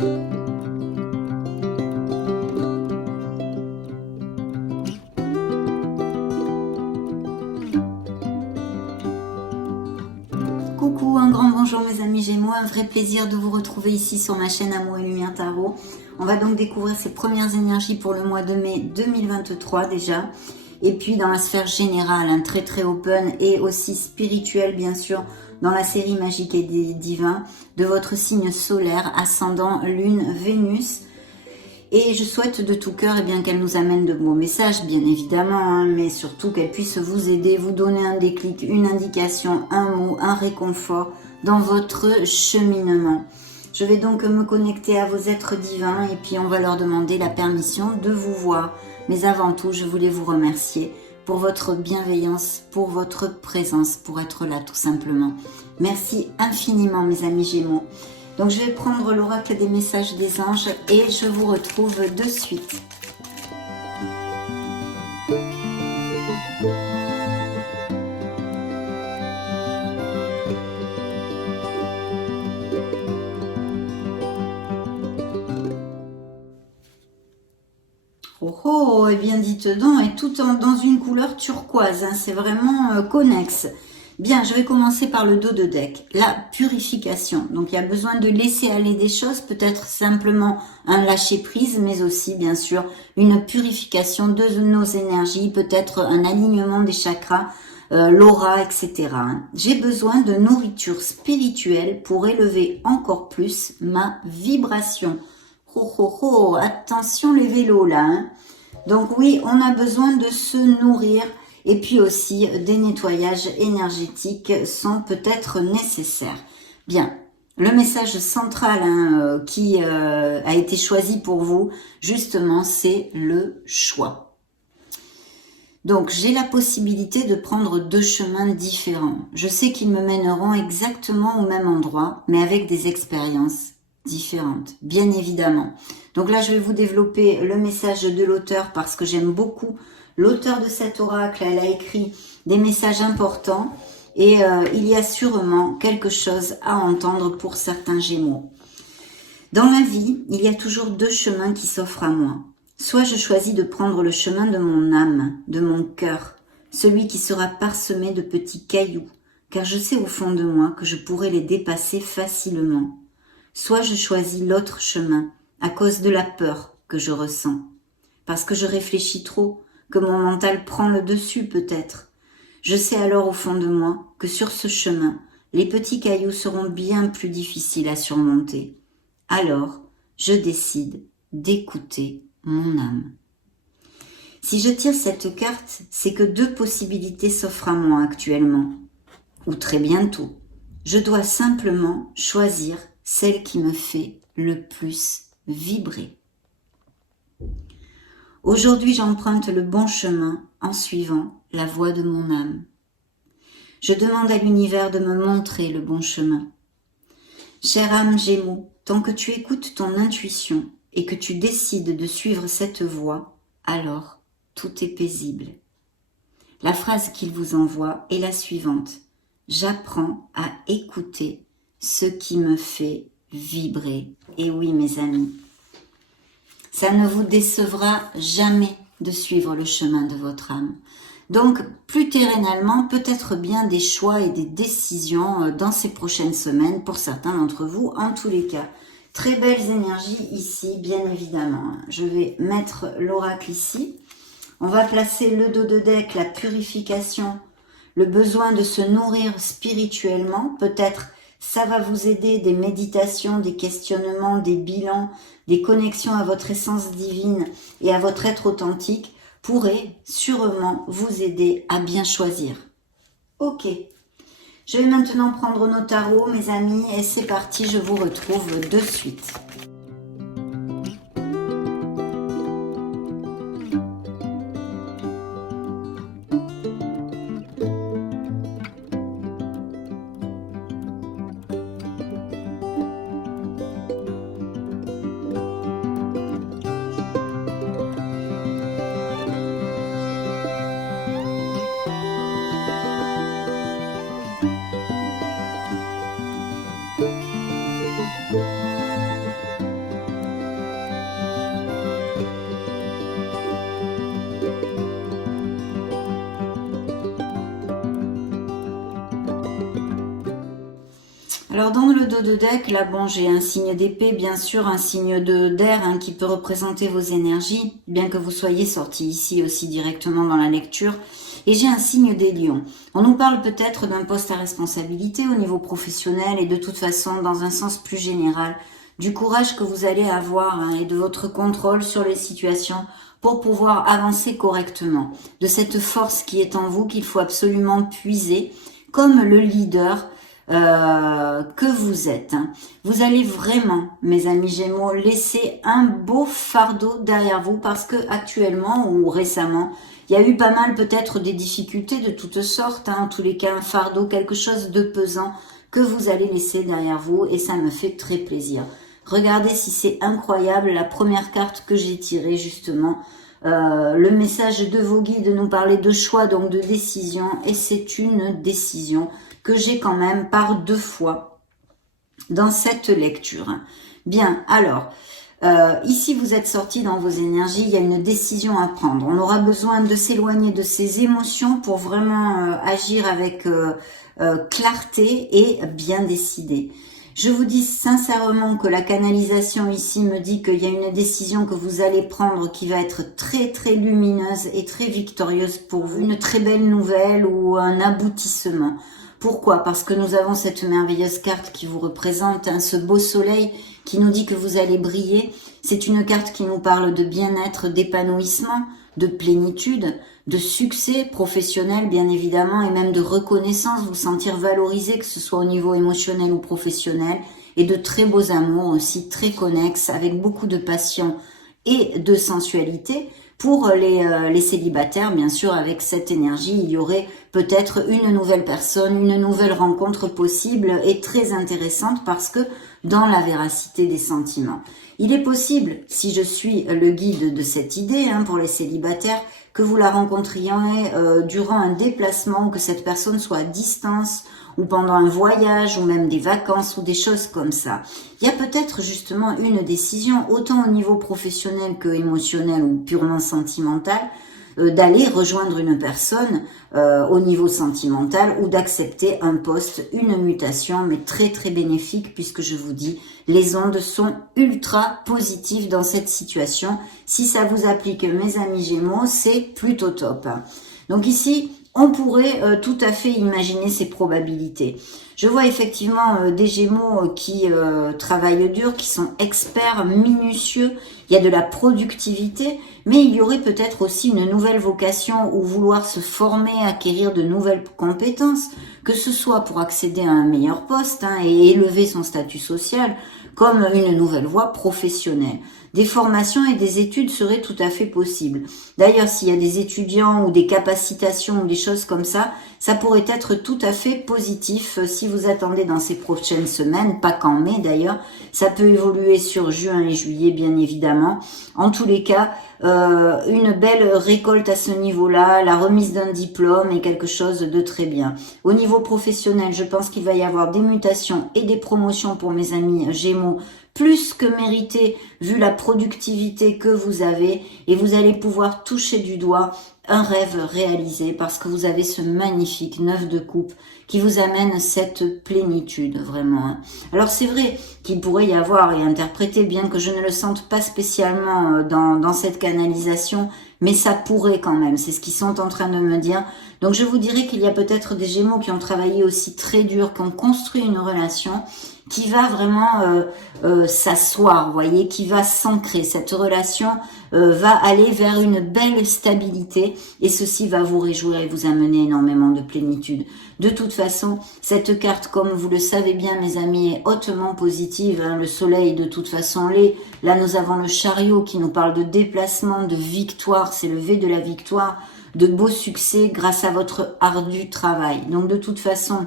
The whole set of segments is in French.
Coucou, un grand bonjour mes amis Gémeaux, un vrai plaisir de vous retrouver ici sur ma chaîne Amour et Lumière Tarot. On va donc découvrir ces premières énergies pour le mois de mai 2023 déjà. Et puis dans la sphère générale, un très open et aussi spirituel bien sûr, dans la série Magique et Divin, de votre signe solaire, ascendant Lune, Vénus. Et je souhaite de tout cœur qu'elle nous amène de beaux messages, bien évidemment, mais surtout qu'elle puisse vous aider, vous donner un déclic, une indication, un mot, un réconfort dans votre cheminement. Je vais donc me connecter à vos êtres divins et puis on va leur demander la permission de vous voir. Mais avant tout, je voulais vous remercier pour votre bienveillance, pour votre présence, pour être là tout simplement. Merci infiniment mes amis Gémeaux. Donc je vais prendre l'oracle des messages des anges et je vous retrouve de suite. Oh oh, et bien dites donc, et tout dans une couleur turquoise, hein, c'est vraiment connexe. Bien, je vais commencer par le dos de deck, la purification. Donc il y a besoin de laisser aller des choses, peut-être simplement un lâcher-prise, mais aussi bien sûr une purification de nos énergies, peut-être un alignement des chakras, l'aura, etc. J'ai besoin de nourriture spirituelle pour élever encore plus ma vibration. Oh oh oh, attention les vélos là. Hein. Donc oui, on a besoin de se nourrir. Et puis aussi, des nettoyages énergétiques sont peut-être nécessaires. Bien, le message central qui a été choisi pour vous, justement, c'est le choix. Donc, j'ai la possibilité de prendre deux chemins différents. Je sais qu'ils me mèneront exactement au même endroit, mais avec des expériences différentes, bien évidemment. Donc là, je vais vous développer le message de l'auteur parce que j'aime beaucoup l'auteur de cet oracle. Elle a écrit des messages importants et il y a sûrement quelque chose à entendre pour certains Gémeaux. Dans la vie, il y a toujours deux chemins qui s'offrent à moi. Soit je choisis de prendre le chemin de mon âme, de mon cœur, celui qui sera parsemé de petits cailloux, car je sais au fond de moi que je pourrai les dépasser facilement. Soit je choisis l'autre chemin, à cause de la peur que je ressens, parce que je réfléchis trop, que mon mental prend le dessus peut-être. Je sais alors au fond de moi que sur ce chemin, les petits cailloux seront bien plus difficiles à surmonter. Alors, je décide d'écouter mon âme. Si je tire cette carte, c'est que deux possibilités s'offrent à moi actuellement, ou très bientôt. Je dois simplement choisir celle qui me fait le plus vibrer. Aujourd'hui, j'emprunte le bon chemin en suivant la voie de mon âme. Je demande à l'univers de me montrer le bon chemin. Chère âme Gémeaux, tant que tu écoutes ton intuition et que tu décides de suivre cette voie, alors tout est paisible. La phrase qu'il vous envoie est la suivante. J'apprends à écouter ce qui me fait vibrer. Et oui, mes amis, ça ne vous décevra jamais de suivre le chemin de votre âme. Donc, plus terrenalement, peut-être bien des choix et des décisions dans ces prochaines semaines pour certains d'entre vous, en tous les cas. Très belles énergies ici, bien évidemment. Je vais mettre l'oracle ici. On va placer le dos de deck, la purification, le besoin de se nourrir spirituellement. Peut-être ça va vous aider, des méditations, des questionnements, des bilans, des connexions à votre essence divine et à votre être authentique pourraient sûrement vous aider à bien choisir. Ok, je vais maintenant prendre nos tarots, mes amis, et c'est parti, je vous retrouve de suite. Alors dans le dos de deck, là bon, j'ai un signe d'épée, bien sûr, un signe d'air hein, qui peut représenter vos énergies, bien que vous soyez sorti ici aussi directement dans la lecture. Et j'ai un signe des lions. On nous parle peut-être d'un poste à responsabilité au niveau professionnel et de toute façon, dans un sens plus général, du courage que vous allez avoir hein, et de votre contrôle sur les situations pour pouvoir avancer correctement. De cette force qui est en vous qu'il faut absolument puiser comme le leader que vous êtes. Vous allez vraiment, mes amis Gémeaux, laisser un beau fardeau derrière vous parce que actuellement ou récemment, il y a eu pas mal peut-être des difficultés de toutes sortes, hein, en tous les cas un fardeau, quelque chose de pesant que vous allez laisser derrière vous et ça me fait très plaisir. Regardez si c'est incroyable, la première carte que j'ai tirée justement, le message de vos guides nous parlait de choix, donc de décision, et c'est une décision que j'ai quand même par 2 fois dans cette lecture. Bien, alors, ici vous êtes sorti dans vos énergies, il y a une décision à prendre. On aura besoin de s'éloigner de ces émotions pour vraiment agir avec clarté et bien décider. Je vous dis sincèrement que la canalisation ici me dit qu'il y a une décision que vous allez prendre qui va être très très lumineuse et très victorieuse pour vous. Une très belle nouvelle ou un aboutissement. Pourquoi? Parce que nous avons cette merveilleuse carte qui vous représente, hein, ce beau soleil qui nous dit que vous allez briller. C'est une carte qui nous parle de bien-être, d'épanouissement, de plénitude, de succès professionnel bien évidemment et même de reconnaissance, vous sentir valorisé que ce soit au niveau émotionnel ou professionnel et de très beaux amours aussi très connexes avec beaucoup de passion et de sensualité. Pour les célibataires, bien sûr, avec cette énergie, il y aurait peut-être une nouvelle personne, une nouvelle rencontre possible et très intéressante parce que dans la véracité des sentiments. Il est possible, si je suis le guide de cette idée hein, pour les célibataires, que vous la rencontriez durant un déplacement ou que cette personne soit à distance ou pendant un voyage ou même des vacances ou des choses comme ça. Il y a peut-être justement une décision, autant au niveau professionnel que émotionnel ou purement sentimental, d'aller rejoindre une personne au niveau sentimental ou d'accepter un poste, une mutation, mais très très bénéfique puisque je vous dis, les ondes sont ultra positives dans cette situation. Si ça vous applique, mes amis Gémeaux, c'est plutôt top. Donc ici, on pourrait tout à fait imaginer ces probabilités. Je vois effectivement des Gémeaux qui travaillent dur, qui sont experts, minutieux. Il y a de la productivité, mais il y aurait peut-être aussi une nouvelle vocation ou vouloir se former, acquérir de nouvelles compétences, que ce soit pour accéder à un meilleur poste hein, et élever son statut social, comme une nouvelle voie professionnelle. Des formations et des études seraient tout à fait possibles. D'ailleurs, s'il y a des étudiants ou des capacitations ou des choses comme ça pourrait être tout à fait positif si vous attendez dans ces prochaines semaines, pas qu'en mai d'ailleurs. Ça peut évoluer sur juin et juillet, bien évidemment. En tous les cas, une belle récolte à ce niveau-là, la remise d'un diplôme est quelque chose de très bien. Au niveau professionnel, je pense qu'il va y avoir des mutations et des promotions pour mes amis Gémeaux, plus que mérité vu la productivité que vous avez et vous allez pouvoir toucher du doigt un rêve réalisé parce que vous avez ce magnifique 9 de coupe qui vous amène cette plénitude vraiment. Alors c'est vrai qu'il pourrait y avoir et interpréter, bien que je ne le sente pas spécialement dans cette canalisation, mais ça pourrait quand même, c'est ce qu'ils sont en train de me dire. Donc je vous dirais qu'il y a peut-être des Gémeaux qui ont travaillé aussi très dur, qui ont construit une relation qui va vraiment s'asseoir, vous voyez, qui va s'ancrer. Cette relation va aller vers une belle stabilité et ceci va vous réjouir et vous amener énormément de plénitude. De toute façon, cette carte, comme vous le savez bien, mes amis, est hautement positive. Hein. Le soleil, de toute façon, l'est. Là, nous avons le chariot qui nous parle de déplacement, de victoire. C'est le V de la victoire, de beaux succès grâce à votre ardu travail. Donc, de toute façon,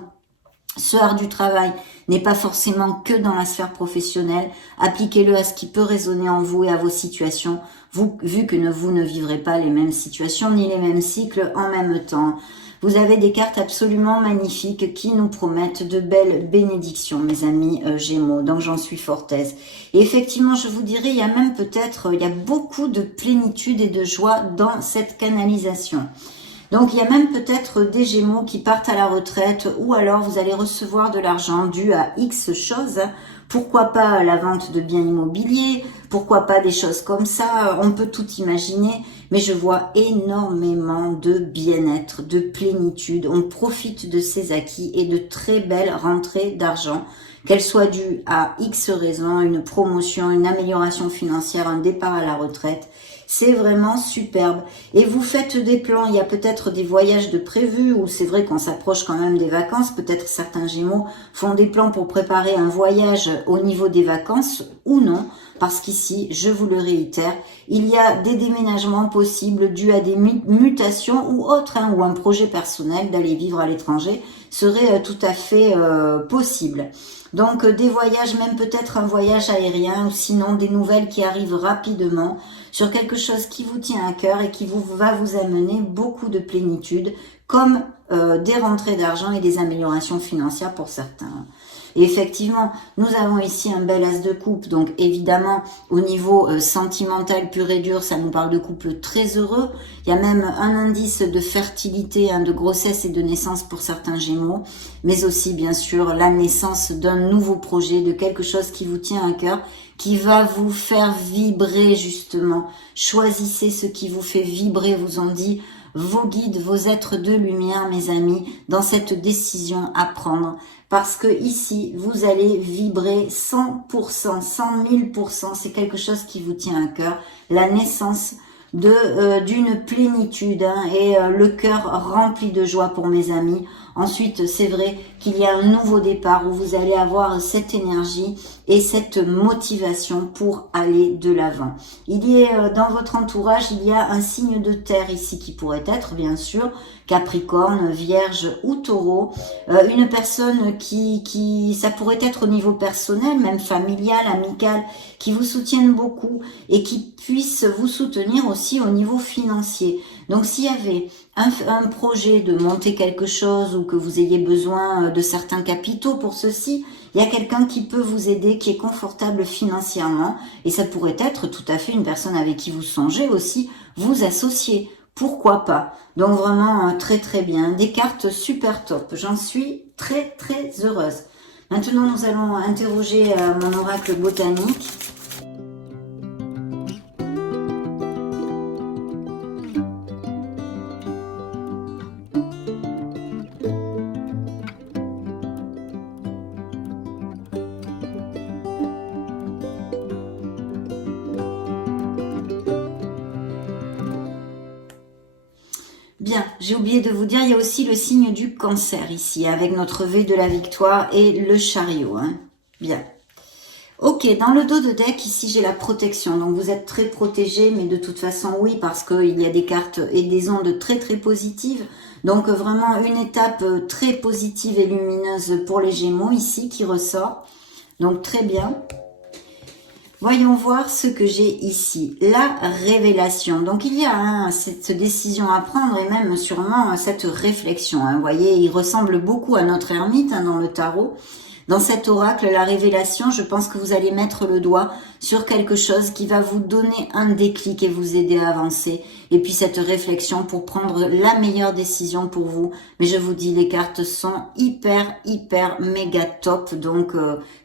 ce ardu travail n'est pas forcément que dans la sphère professionnelle. Appliquez-le à ce qui peut résonner en vous et à vos situations, vu que vous ne vivrez pas les mêmes situations ni les mêmes cycles en même temps. Vous avez des cartes absolument magnifiques qui nous promettent de belles bénédictions, mes amis Gémeaux. Donc j'en suis fort aise. Et effectivement, je vous dirais, il y a même peut-être, il y a beaucoup de plénitude et de joie dans cette canalisation. Donc il y a même peut-être des Gémeaux qui partent à la retraite, ou alors vous allez recevoir de l'argent dû à X choses. Pourquoi pas la vente de biens immobiliers, pourquoi pas des choses comme ça, on peut tout imaginer, mais je vois énormément de bien-être, de plénitude, on profite de ces acquis et de très belles rentrées d'argent, qu'elles soient dues à X raisons, une promotion, une amélioration financière, un départ à la retraite. C'est vraiment superbe. Et vous faites des plans, il y a peut-être des voyages de prévus, ou c'est vrai qu'on s'approche quand même des vacances, peut-être certains Gémeaux font des plans pour préparer un voyage au niveau des vacances, ou non, parce qu'ici, je vous le réitère, il y a des déménagements possibles dus à des mutations ou autres, hein, ou un projet personnel d'aller vivre à l'étranger serait tout à fait possible. Donc des voyages, même peut-être un voyage aérien, ou sinon des nouvelles qui arrivent rapidement sur quelque chose qui vous tient à cœur et qui va vous amener beaucoup de plénitude, comme des rentrées d'argent et des améliorations financières pour certains. Et effectivement, nous avons ici un bel as de coupe, donc évidemment au niveau sentimental pur et dur, ça nous parle de couple très heureux. Il y a même un indice de fertilité, de grossesse et de naissance pour certains Gémeaux, mais aussi bien sûr la naissance d'un nouveau projet, de quelque chose qui vous tient à cœur, qui va vous faire vibrer justement. Choisissez ce qui vous fait vibrer, vous en dit vos guides, vos êtres de lumière, mes amis, dans cette décision à prendre. Parce que ici, vous allez vibrer 100%, 100 000%. C'est quelque chose qui vous tient à cœur. La naissance d'une plénitude et le cœur rempli de joie pour mes amis. Ensuite, c'est vrai qu'il y a un nouveau départ où vous allez avoir cette énergie et cette motivation pour aller de l'avant. Il y a dans votre entourage, il y a un signe de terre ici qui pourrait être, bien sûr, Capricorne, Vierge ou Taureau. Une personne qui, ça pourrait être au niveau personnel, même familial, amical, qui vous soutienne beaucoup et qui puisse vous soutenir aussi au niveau financier. Donc s'il y avait un projet de monter quelque chose ou que vous ayez besoin de certains capitaux pour ceci, il y a quelqu'un qui peut vous aider, qui est confortable financièrement, et ça pourrait être tout à fait une personne avec qui vous songez aussi vous associer. Pourquoi pas? Donc vraiment très très bien, des cartes super top, j'en suis très très heureuse. Maintenant nous allons interroger mon oracle botanique. Bien, j'ai oublié de vous dire, il y a aussi le signe du cancer ici, avec notre V de la victoire et le chariot. Bien. Ok, dans le dos de deck, ici j'ai la protection. Donc vous êtes très protégé, mais de toute façon oui, parce qu'il y a des cartes et des ondes très très positives. Donc vraiment une étape très positive et lumineuse pour les Gémeaux ici qui ressort. Donc très bien. Voyons voir ce que j'ai ici. La révélation. Donc, il y a cette décision à prendre et même sûrement cette réflexion. Vous voyez, il ressemble beaucoup à notre ermite dans le tarot. Dans cet oracle, la révélation, je pense que vous allez mettre le doigt sur quelque chose qui va vous donner un déclic et vous aider à avancer. Et puis cette réflexion pour prendre la meilleure décision pour vous. Mais je vous dis, les cartes sont hyper méga top. Donc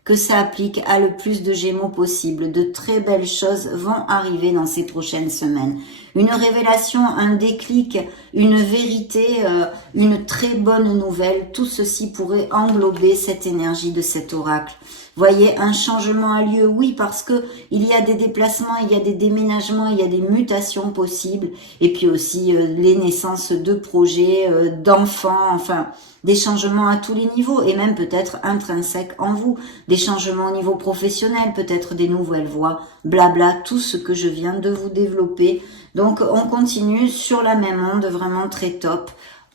que ça applique à le plus de Gémeaux possible. De très belles choses vont arriver dans ces prochaines semaines. Une révélation, un déclic, une vérité, une très bonne nouvelle. Tout ceci pourrait englober cette énergie de cet oracle. Voyez, un changement a lieu, oui, parce que il y a des déplacements, il y a des déménagements, il y a des mutations possibles, et puis aussi les naissances de projets, d'enfants, enfin, des changements à tous les niveaux, et même peut-être intrinsèques en vous, des changements au niveau professionnel, peut-être des nouvelles voies, blabla, tout ce que je viens de vous développer. Donc, on continue sur la même onde, vraiment très top.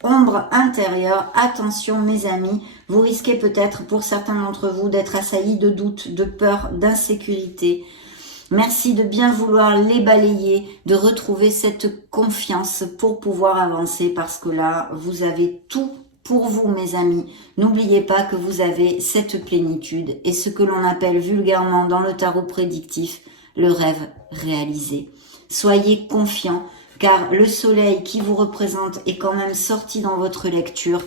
Ombre intérieure, attention mes amis, vous risquez peut-être pour certains d'entre vous d'être assaillis de doutes, de peur, d'insécurité. Merci de bien vouloir les balayer, de retrouver cette confiance pour pouvoir avancer parce que là, vous avez tout pour vous mes amis. N'oubliez pas que vous avez cette plénitude et ce que l'on appelle vulgairement dans le tarot prédictif, le rêve réalisé. Soyez confiants. car le soleil qui vous représente est quand même sorti dans votre lecture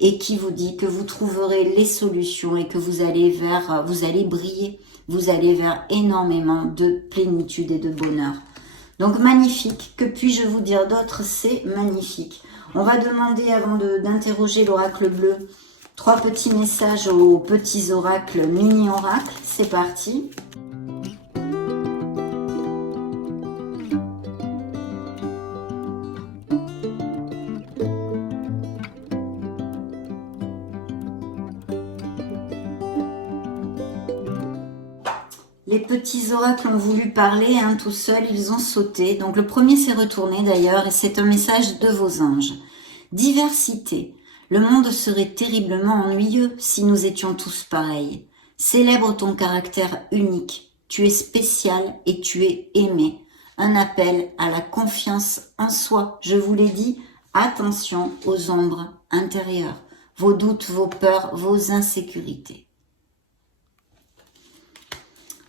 et qui vous dit que vous trouverez les solutions et que vous allez briller, vous allez vers énormément de plénitude et de bonheur. Donc magnifique, que puis-je vous dire d'autre? C'est magnifique. On va demander, avant d'interroger l'oracle bleu, 3 petits messages aux petits oracles, mini-oracles. C'est parti. Les petits oracles ont voulu parler, tout seuls, ils ont sauté. Donc le premier s'est retourné d'ailleurs, et c'est un message de vos anges. Diversité. Le monde serait terriblement ennuyeux si nous étions tous pareils. Célèbre ton caractère unique. Tu es spécial et tu es aimé. Un appel à la confiance en soi. Je vous l'ai dit, attention aux ombres intérieures, vos doutes, vos peurs, vos insécurités.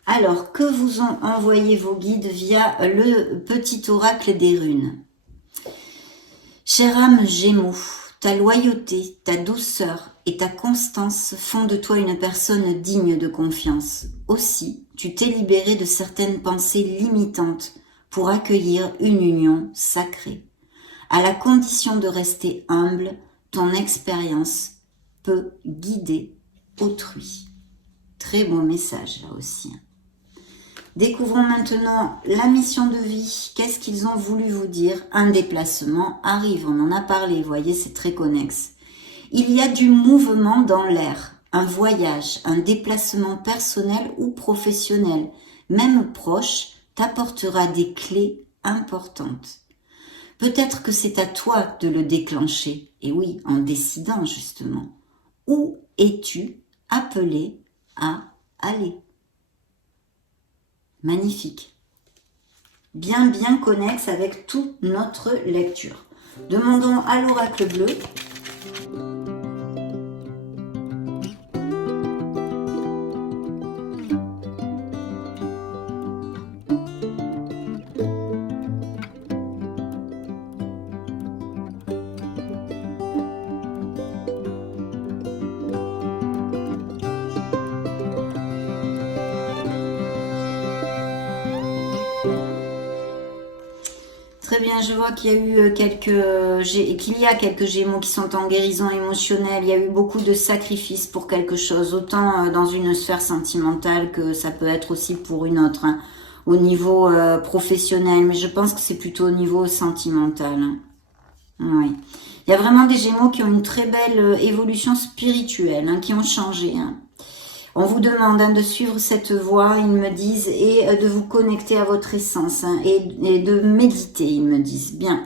Alors, que vous ont envoyé vos guides via le petit oracle des runes? Chère âme Gémeaux, ta loyauté, ta douceur et ta constance font de toi une personne digne de confiance. Aussi, tu t'es libéré de certaines pensées limitantes pour accueillir une union sacrée. À la condition de rester humble, ton expérience peut guider autrui. Très beau message là aussi. Découvrons maintenant la mission de vie. Qu'est-ce qu'ils ont voulu vous dire? Un déplacement arrive, on en a parlé, vous voyez, c'est très connexe. Il y a du mouvement dans l'air, un voyage, un déplacement personnel ou professionnel, même proche, t'apportera des clés importantes. Peut-être que c'est à toi de le déclencher, et oui, en décidant justement. Où es-tu appelé à aller? Magnifique. Bien connexe avec toute notre lecture. Demandons à l'oracle bleu. Très bien, je vois qu'il y a eu qu'il y a quelques Gémeaux qui sont en guérison émotionnelle. Il y a eu beaucoup de sacrifices pour quelque chose, autant dans une sphère sentimentale que ça peut être aussi pour une autre, au niveau professionnel. Mais je pense que c'est plutôt au niveau sentimental. Oui. Il y a vraiment des Gémeaux qui ont une très belle évolution spirituelle, qui ont changé. On vous demande de suivre cette voie, ils me disent, et de vous connecter à votre essence, et de méditer, ils me disent. Bien.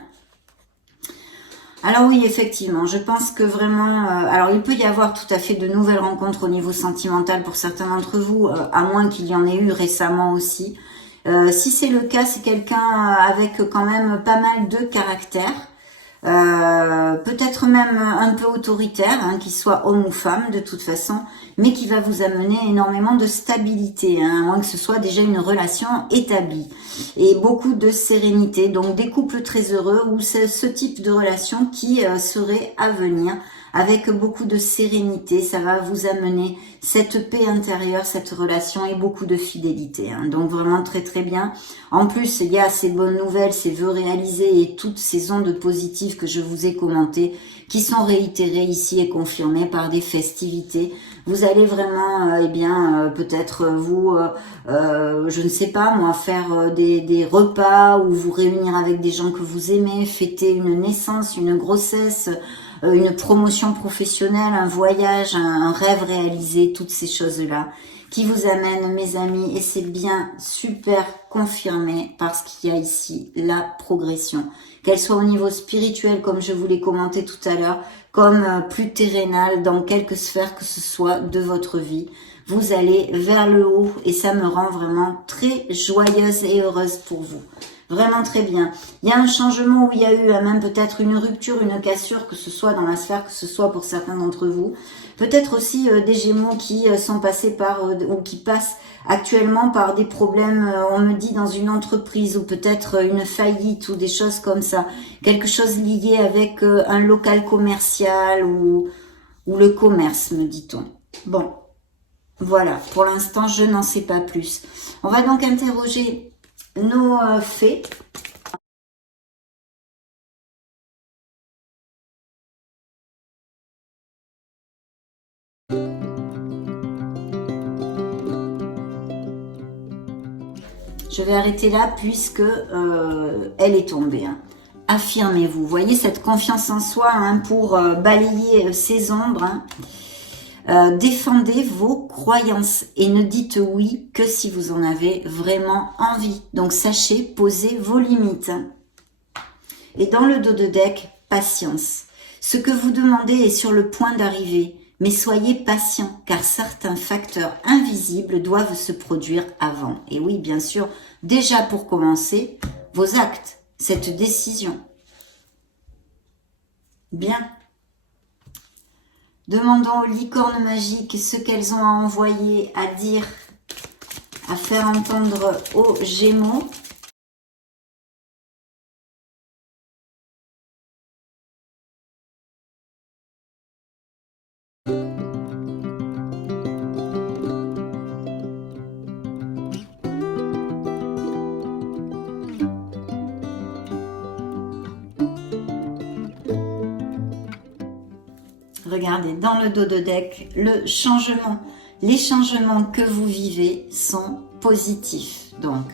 Alors oui, effectivement, je pense que vraiment... alors il peut y avoir tout à fait de nouvelles rencontres au niveau sentimental pour certains d'entre vous, à moins qu'il y en ait eu récemment aussi. Si c'est le cas, c'est quelqu'un avec quand même pas mal de caractère. Peut-être même un peu autoritaire, qu'il soit homme ou femme de toute façon, mais qui va vous amener énormément de stabilité, à moins que ce soit déjà une relation établie, et beaucoup de sérénité, donc des couples très heureux, ou ce type de relation qui serait à venir, avec beaucoup de sérénité, ça va vous amener cette paix intérieure, cette relation et beaucoup de fidélité. Donc vraiment très bien. En plus, il y a ces bonnes nouvelles, ces vœux réalisés et toutes ces ondes positives que je vous ai commentées qui sont réitérées ici et confirmées par des festivités. Vous allez vraiment, peut-être vous, je ne sais pas moi, faire des repas ou vous réunir avec des gens que vous aimez, fêter une naissance, une grossesse, une promotion professionnelle, un voyage, un rêve réalisé, toutes ces choses-là qui vous amènent, mes amis, et c'est bien super confirmé parce qu'il y a ici la progression, qu'elle soit au niveau spirituel, comme je vous l'ai commenté tout à l'heure, comme plus terrénal, dans quelque sphère que ce soit de votre vie. vous allez vers le haut et ça me rend vraiment très joyeuse et heureuse pour vous. Vraiment très bien. Il y a un changement où il y a eu même peut-être une rupture, une cassure, que ce soit dans la sphère, que ce soit pour certains d'entre vous. Peut-être aussi des Gémeaux qui sont passés par, ou qui passent actuellement par des problèmes, on me dit, dans une entreprise, ou peut-être une faillite, ou des choses comme ça. Quelque chose lié avec un local commercial, ou le commerce, me dit-on. Bon, voilà. Pour l'instant, je n'en sais pas plus. On va donc interroger nos fées. Je vais arrêter là puisque elle est tombée. Hein. Affirmez-vous. Voyez cette confiance en soi hein, pour balayer ces ombres. Hein. Défendez vos croyances et ne dites oui que si vous en avez vraiment envie. Donc sachez poser vos limites. Et dans le dos de deck, patience. Ce que vous demandez est sur le point d'arriver, mais soyez patient car certains facteurs invisibles doivent se produire avant. Et oui, bien sûr, déjà pour commencer, vos actes, cette décision. Bien. Demandons aux licornes magiques ce qu'elles ont à envoyer, à dire, à faire entendre aux Gémeaux. Regardez, dans le dos de deck, le changement, les changements que vous vivez sont positifs. Donc,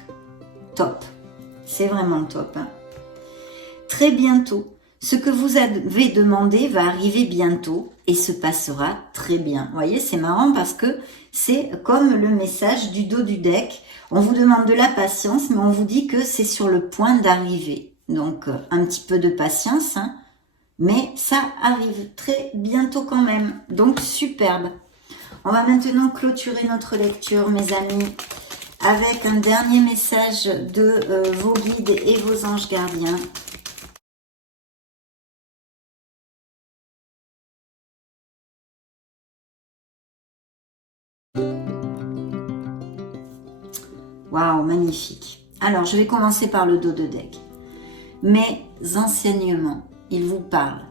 top. C'est vraiment top. Hein. Très bientôt, ce que vous avez demandé va arriver bientôt et se passera très bien. Vous voyez, c'est marrant parce que c'est comme le message du dos du deck. On vous demande de la patience, mais on vous dit que c'est sur le point d'arriver. Donc, un petit peu de patience, hein. Mais ça arrive très bientôt quand même. Donc, superbe. On va maintenant clôturer notre lecture, mes amis, avec un dernier message de vos guides et vos anges gardiens. Waouh, magnifique. Alors, je vais commencer par le dos de deck. Mes enseignements. Il vous parle.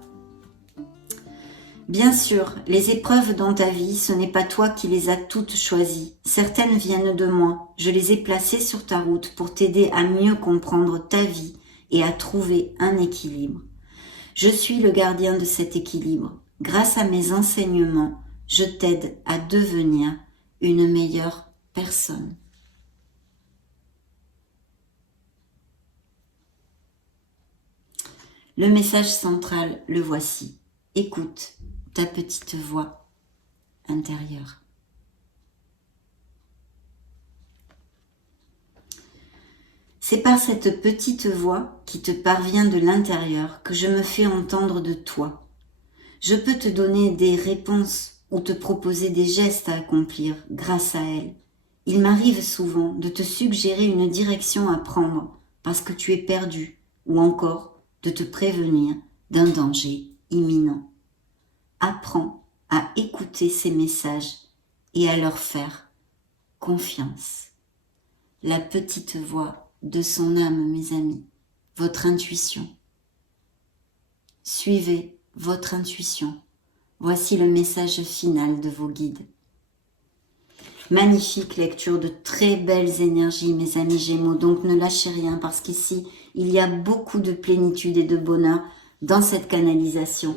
Bien sûr, les épreuves dans ta vie, ce n'est pas toi qui les as toutes choisies. Certaines viennent de moi. Je les ai placées sur ta route pour t'aider à mieux comprendre ta vie et à trouver un équilibre. Je suis le gardien de cet équilibre. Grâce à mes enseignements, je t'aide à devenir une meilleure personne. Le message central, le voici. Écoute ta petite voix intérieure. C'est par cette petite voix qui te parvient de l'intérieur que je me fais entendre de toi. Je peux te donner des réponses ou te proposer des gestes à accomplir grâce à elle. Il m'arrive souvent de te suggérer une direction à prendre parce que tu es perdu ou encore de te prévenir d'un danger imminent. Apprends à écouter ces messages et à leur faire confiance. La petite voix de son âme, mes amis, votre intuition. Suivez votre intuition. Voici le message final de vos guides. Magnifique lecture, de très belles énergies, mes amis Gémeaux. Donc ne lâchez rien parce qu'ici, il y a beaucoup de plénitude et de bonheur dans cette canalisation.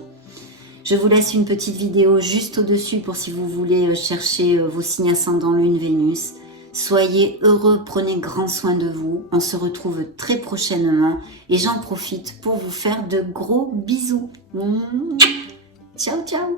Je vous laisse une petite vidéo juste au-dessus pour si vous voulez chercher vos signes ascendants Lune, Vénus. Soyez heureux, prenez grand soin de vous. On se retrouve très prochainement et j'en profite pour vous faire de gros bisous. Ciao, ciao.